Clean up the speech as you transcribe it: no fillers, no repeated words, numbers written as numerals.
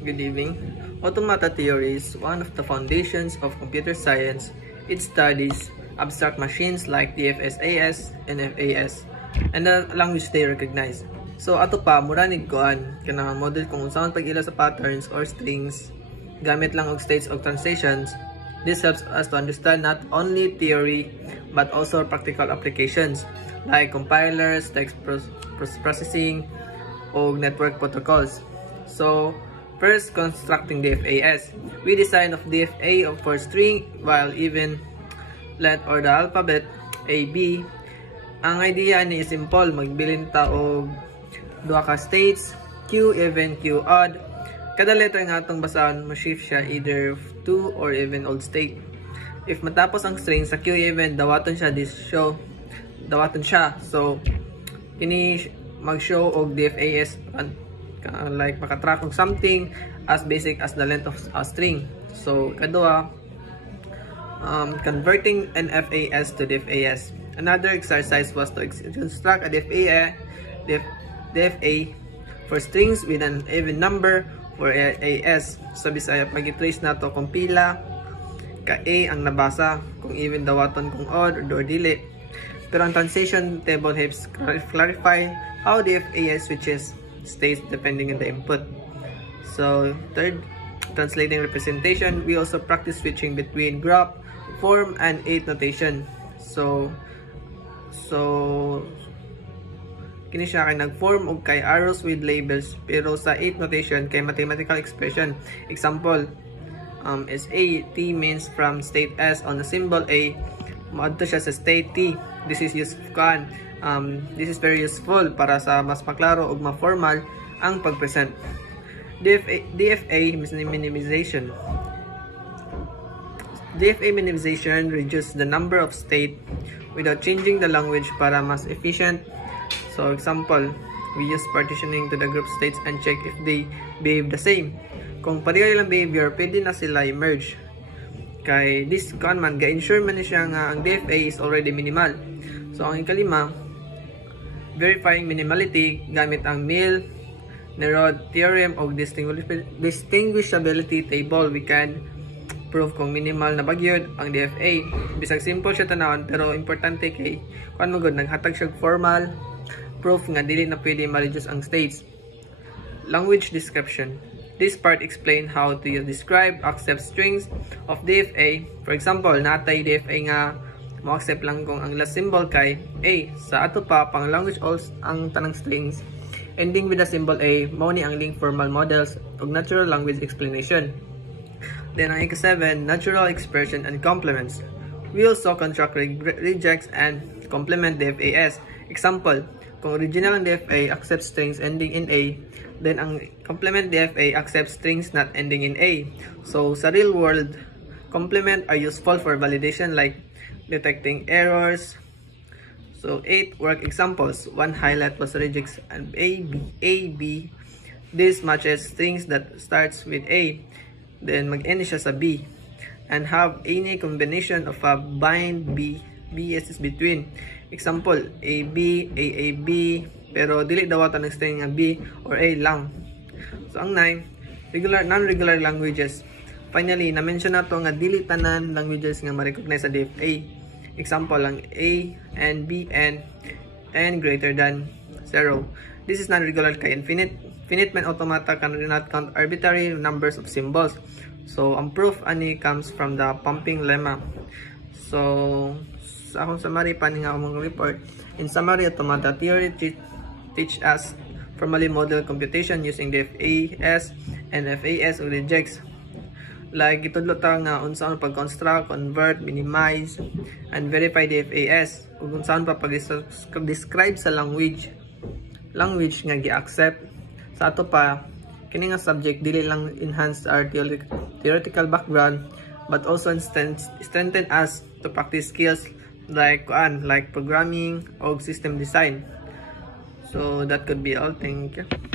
Good evening. Automata theory is one of the foundations of computer science. It studies abstract machines like DFSAS, NFAS, and the language they recognize. So ato pa muranig koan kanang model kung unsaon pag-ila sa patterns or strings gamit lang og states or transitions. This helps us to understand not only theory but also practical applications like compilers, text processing, or network protocols. So first, constructing DFAS. We design of DFA for string while even let or the alphabet A, B. Ang idea ni is simple, magbilin ta og duha ka states, Q, even, Q, odd. Kada letter nga atong basahan, mo-shift siya either to or even old state. If matapos ang string sa Q even, dawaton siya dawaton siya. So kini mag-show og DFAS like makatrack og something as basic as the length of a string. So kadua, converting NFAS to DFAS. Another exercise was to construct a DFA for strings with an even number for AS. So bisaya pag i-trace nato kung pila ka A ang nabasa, kung even dawaton kung odd or dili. Pero ang transition table helps clarify how DFAS switches states depending on the input. So third, translating representation. We also practice switching between graph, form, and 8 notation. So kini siya kay nag-form og kay arrows with labels, pero sa 8 notation kay mathematical expression. Example, is A, T means from state S on the symbol A, maadto siya sa state T. This is very useful para sa mas maklaro ug ma-formal ang pag-present. DFA minimization. DFA minimization reduces the number of state without changing the language para mas efficient. So example, we use partitioning to the group states and check if they behave the same. Kung pareho lang behavior, pwede na sila i-merge. Kay this man, ga-ensure man siya nga ang DFA is already minimal. So ang ikalima, verifying minimality gamit ang Milne-Roth theorem o distinguishability table. We can prove kung minimal na bagyod ang DFA. Bisag simple siya tanawon pero importante kay kuan mo gud naghatag siya formal proof nga dili na pwede ma-reduce ang states. Language description. This part explain how to describe, accept strings of DFA. For example, natay DFA nga mo-accept lang kung ang last symbol kay A. Sa ato pa, pang language alls ang tanang strings ending with the symbol A, mao ni ang link formal models ug natural language explanation. Then ang ika-7, natural expression and complements. We also construct rejects and complement DFAS. Example, kung original ang DFA accepts strings ending in A, then ang complement DFA accepts strings not ending in A. So sa real world, complement are useful for validation like detecting errors. So 8 work examples. One highlight was rejects and A, B. This matches strings that starts with A, then mag-end siya sa B, and have any combination of a bind B, BS is between. Example, AB, AAB, pero dili dawatan ng string nga B or A lang. So ang 9, non-regular languages. Finally, na-mention na to nga dili tanan languages nga ma-recognize sa DFA. Example lang A and B and N greater than 0. This is non-regular kay infinite. Finite automata cannot count arbitrary numbers of symbols. So ang proof ani comes from the pumping lemma. So sa akong summary pa nga akong report. In summary, automata theory teach us formally model computation using DFAS and FAS or rejects. Like itudlo ta nga unsaon pag-construct, convert, minimize, and verify DFAS. Ug unsaon pa pag-describe sa language nga gi-accept. Sa ato pa, kini nga subject dili lang enhance our theoretical background but also strengthen us to practice skills like programming or system design. So that could be all. Thank you.